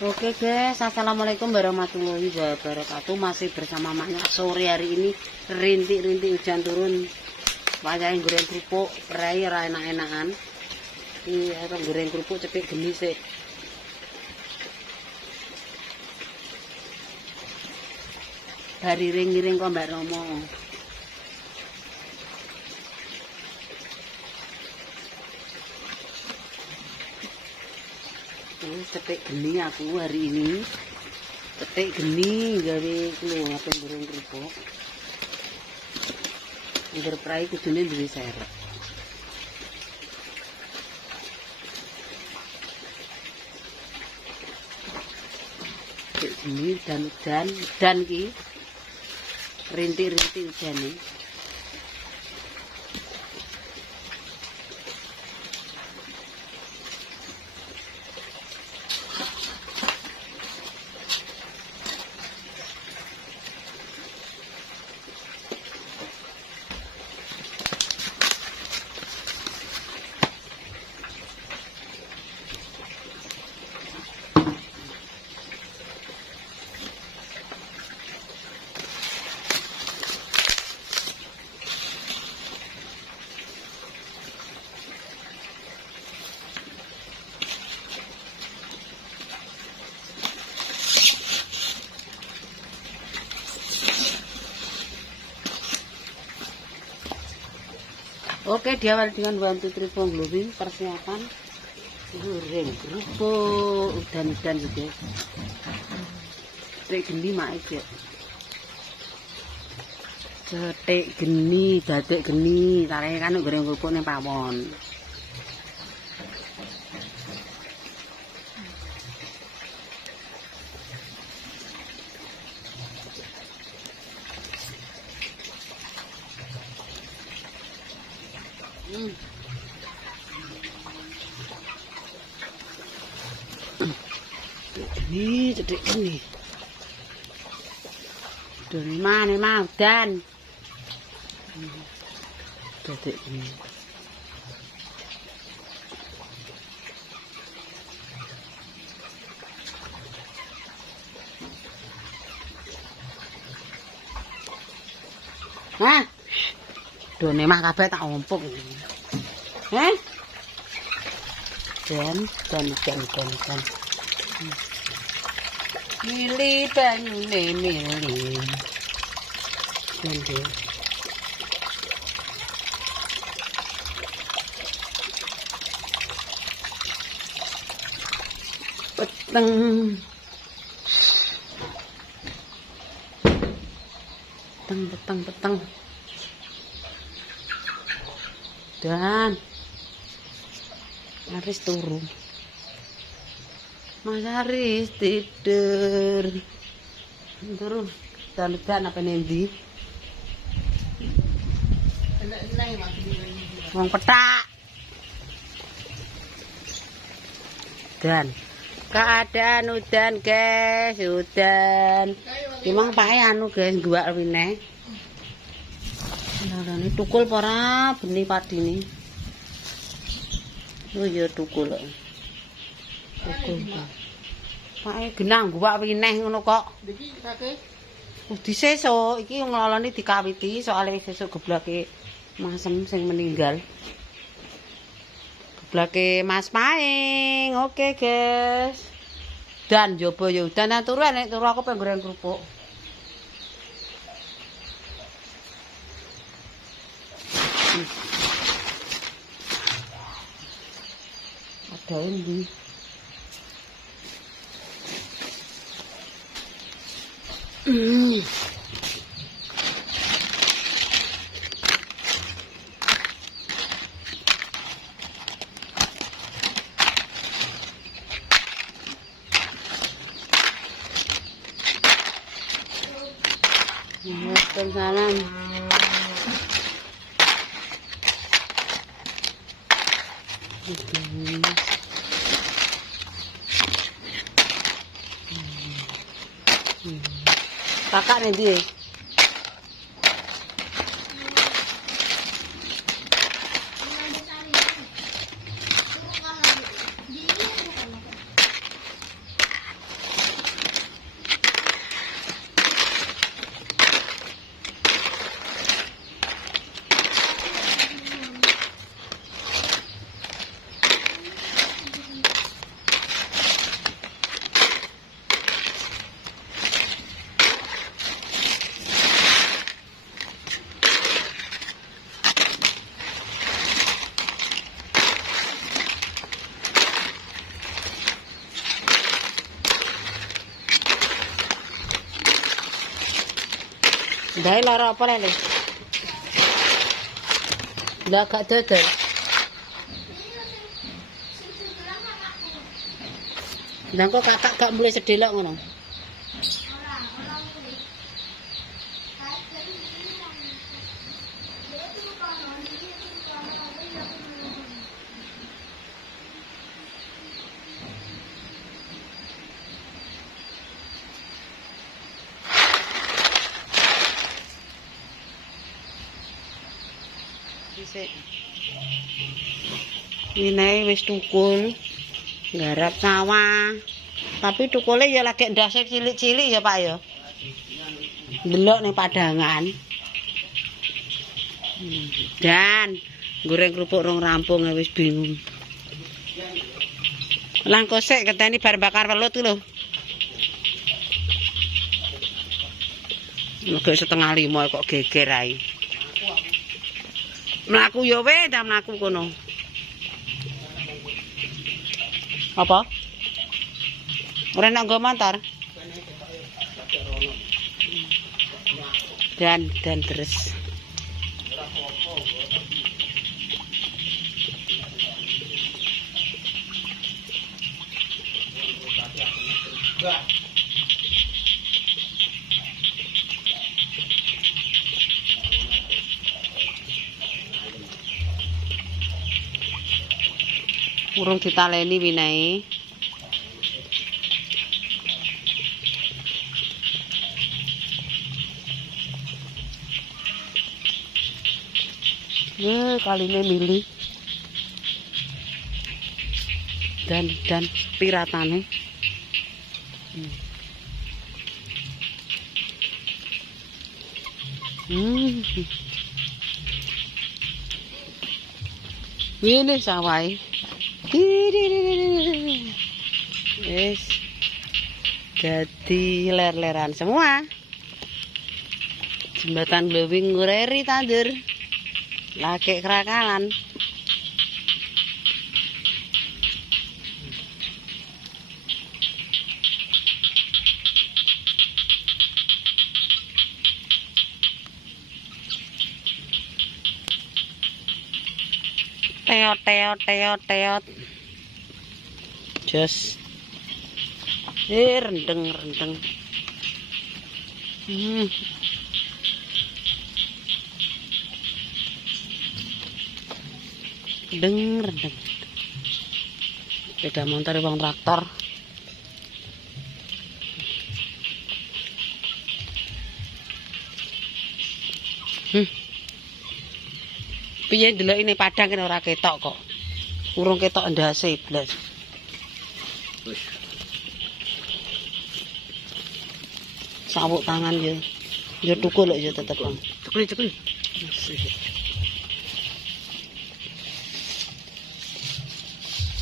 Oke guys, assalamualaikum warahmatullahi wabarakatuh. Masih bersama Maknya sore hari ini. Rintik-rintik hujan turun. Wayahe goreng kerupuk, rai enak-enakan. Iya, goreng kerupuk cepet geni sih. Dari ring-ring kok Mbak Romo. Cetek geni aku hari ini. Cetek geni gawe kulo ngapain goreng kerupuk. Ngger prai kudune duwe seret. Cetek geni dan ki rintik-rintik ujane. Oke, diawali dengan 1, 2, 3 glowing persiapan goreng kerupuk udan-udan gitu. Cetek geni mak iki. Cetek geni, dadek geni, carane kan goreng kerupuk ning pawon. Ini cetek geni. Dari mana mau dan cetek geni. Hah? Done mah kabeh tak ompong. Heh? Dan. Mili banyune mili. Nggih. Peteng. Peteng. Dan Aris turu. Mas Aris tidur. Turu. Dan apa nendi? Wong petak. Dan keadaan udan guys, udan. Emang pae anu guys, gua wineh. Nah, ini tukul para benih padi ini. Oh iya tukul. Tukul. Pae genang gua wineh ngono kok. Iki kake. Di sesuk iki nglolone dikawiti soalé sesuk geblake Masem sing meninggal. Geblake Mas Paing. Oke, guys. Dan jopo ya udan turu nek turu aku pengen goreng kerupuk. Ada ini. Salam. Kakak nih dia. Ndahe lara apa lele? Ndak gak dodol. Lah kok kakak gak mulai sedelok ngono. Ini wis tukul, garap sawah. Tapi tukule ya lagi ndase cilik-cilik ya Pak ya. Delok ning padangan. Dan goreng kerupuk rong rampung wis bingung. Langko sik keteni bar bakar welut ku lho. Nek 4:30 kok geger ae. Mlaku ya weh, ta mlaku kono. Apa? Ora nak nggo motor. Dan terus. Urung ditaleni winae. Kaline milih. Dan piratane. Ini sawai. Wis dadi ler-leran semua. Jembatan Blowing Ngureri tandur. Lagi kerakalan. Teot. Jos. Rendeng. Rendeng. Beda motor wong traktor. Piye ndelok ini padang kene ora ketok kok. Urung ketok ndase blas. Sawuk tangan ya. Ya tukul lho ya tetep. Cekli.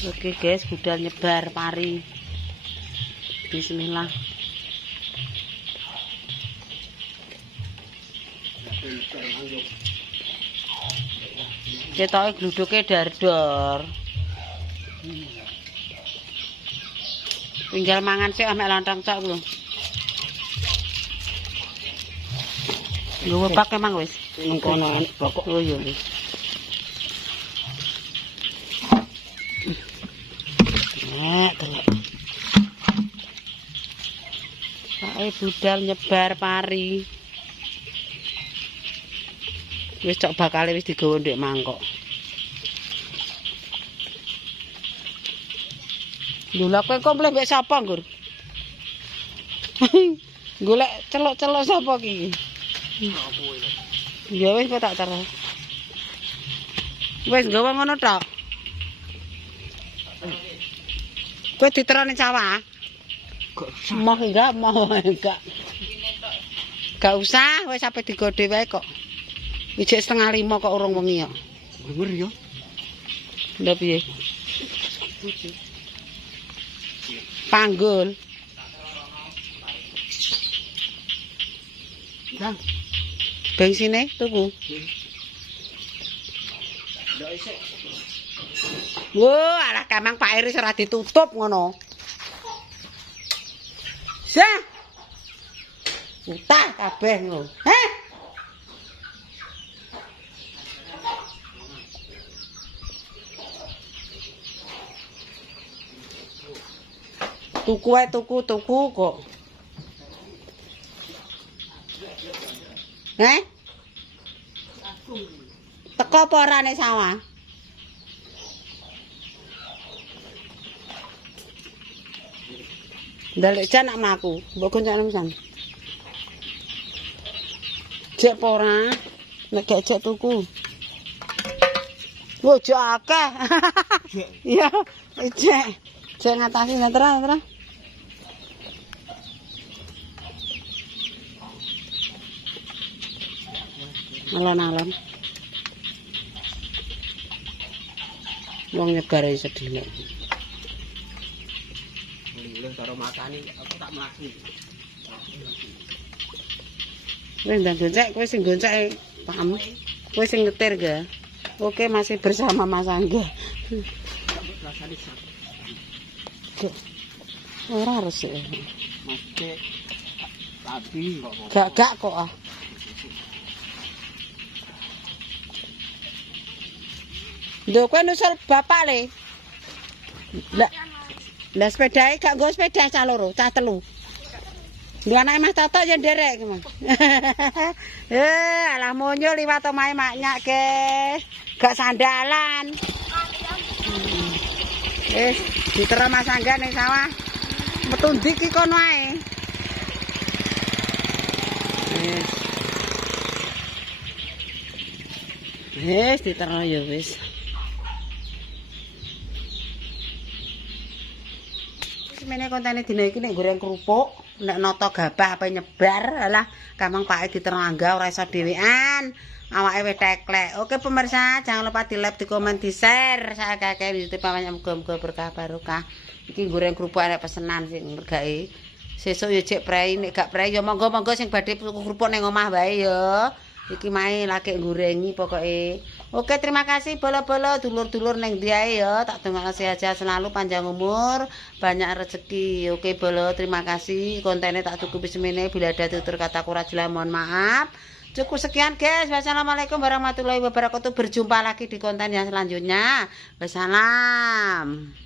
Oke guys, budal nyebar pari. Bismillah. Ketoke gluduke dar-dor. Tinggal mangan sik amek lontong cok lho. Nggo pak emang wis. Nang kono pokok. Oh iya wis. Delok. Sae budal nyebar pari. Wis cok bakale wis digawa ndek mangkok. Lho lha kowe komplek mbek sapa, Gur? Golek celok-celok sapa iki? Ya wis kok tak terus. Wis nggawa ngono tok. Kowe diterone sawah? Mau enggak. Gak usah, wis sampe digode wae kok. Ijek 4:30 kok urung wengi ya. Bener ya. Lha piye? Panggul. Bang. Bensine tuku. Ndak isih. Wah, alah kamang Pak Iris ora ditutup ngono. Sah. Utah kabeh ngono. Heh. Tuku ae tuku kok. Teko apa orane sawah? Ndalek jan nak mlaku, mbok goncengno pisan. Cek apa ora? Nek gak cek tuku. Wo jek akeh. Iya, cek. Cek ngatasi terus. Alon-alon. Wong nyebar sedhine. Mulih karo makane aku tak mlaku. Kowe ndang gonceng, kowe sing gonceng paham. Kowe sing nyetir ga. Oke, masih bersama Mas Angga. Ora resik. Masih tapi gak kok ah. Lho kowe nusul bapak le. Lah sepedae gak nggo sepeda cah loro, cah telu. Lho anake Mas Toto ya nderek ki, Mas. Alah monyo liwat omahe maknyak ke. Gak sandalan. Ditero Mas Angga ning sawah. Metu ndi ki kono ae. Wis ditero ya wis. Semene kontene dina iki nek goreng kerupuk, nek nata gabah apa nyebar, alah gampang pake ditero Angga ora iso dhewean. Awake wis teklek. Oke pemirsa, jangan lupa di-like, di-komen, di-share. Sakake di YouTube banyak muga-muga berkah barokah. Iki goreng kerupuk arek pesenan sing mergae. Sesuk ya cek prei, nek gak prei ya monggo-monggo sing badhe tuku kerupuk ning omah wae ya. Iki mae lagi ngorengi pokoke. Oke, terima kasih bolo-bolo dulur-dulur neng diae ya. Tak dongakno sehat selalu, panjang umur, banyak rezeki. Oke, bolo, terima kasih. Kontennya tak cukup semene. Bila ada tutur kata kurang jelas mohon maaf. Cukup sekian guys. Wassalamualaikum warahmatullahi wabarakatuh. Berjumpa lagi di konten yang selanjutnya. Wassalam.